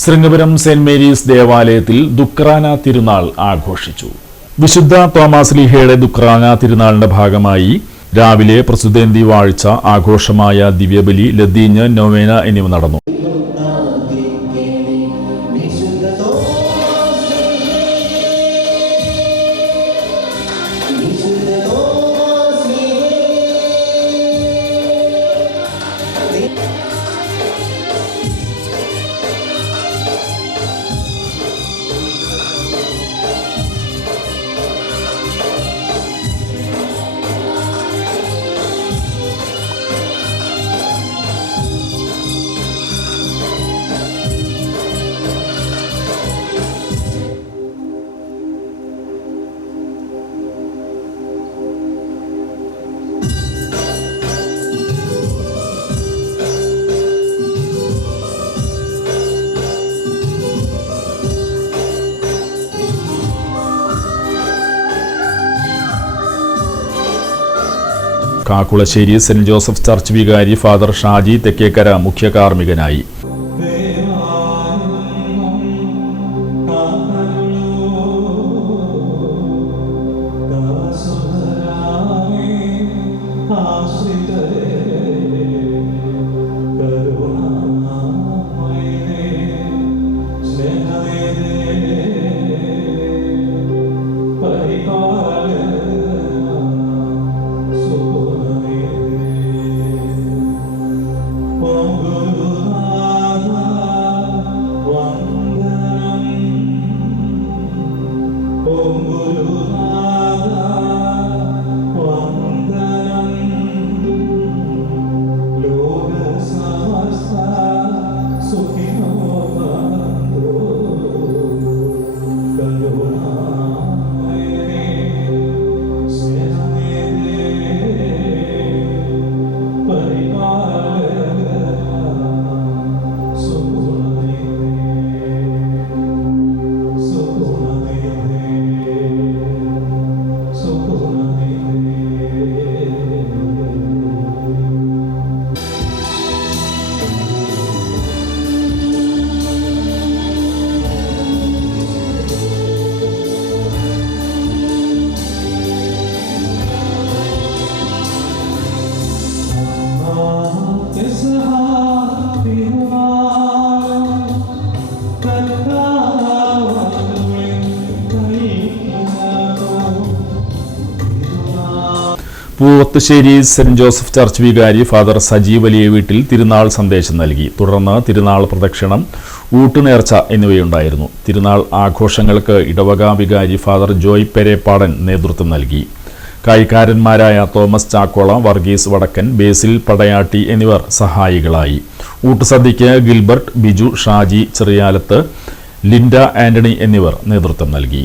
Sringapuram saint Mary's ദേവാലയത്തിൽ ദുക്റാന തിരുനാൾ ആഘോഷിച്ചു. വിശുദ്ധ തോമസ് ലീഹയുടെ ദുക്റാന തിരുനാളിന്റെ ഭാഗമായി രാവിലെ പ്രസുതേന്തി വാഴ്ച, ആഘോഷമായ ദിവ്യബലി, ലതീഞ്ഞ്, നൊവേന എന്നിവ നടന്നു. കാക്കുളശ്ശേരി സെന്റ് ജോസഫ് ചർച്ച് വികാരി ഫാദർ ഷാജി തെക്കേക്കര മുഖ്യ കാർമ്മികനായി. പൂവത്തുശ്ശേരി സെന്റ് ജോസഫ് ചർച്ച് വികാരി ഫാദർ സജി വലിയ വീട്ടിൽ തിരുനാൾ സന്ദേശം നൽകി. തുടർന്ന് തിരുനാൾ പ്രദക്ഷിണം, ഊട്ടുനേർച്ച എന്നിവയുണ്ടായിരുന്നു. തിരുനാൾ ആഘോഷങ്ങൾക്ക് ഇടവക വികാരി ഫാദർ ജോയ് പെരേപ്പാടൻ നേതൃത്വം നൽകി. കൈക്കാരന്മാരായ തോമസ് ചാക്കോള, വർഗീസ് വടക്കൻ, ബേസിൽ പടയാട്ടി എന്നിവർ സഹായികളായി. ഊട്ടുസദ്യയ്ക്ക് ഗിൽബർട്ട്, ബിജു, ഷാജി ചെറിയാലത്ത്, ലിൻഡ ആന്റണി എന്നിവർ നേതൃത്വം നൽകി.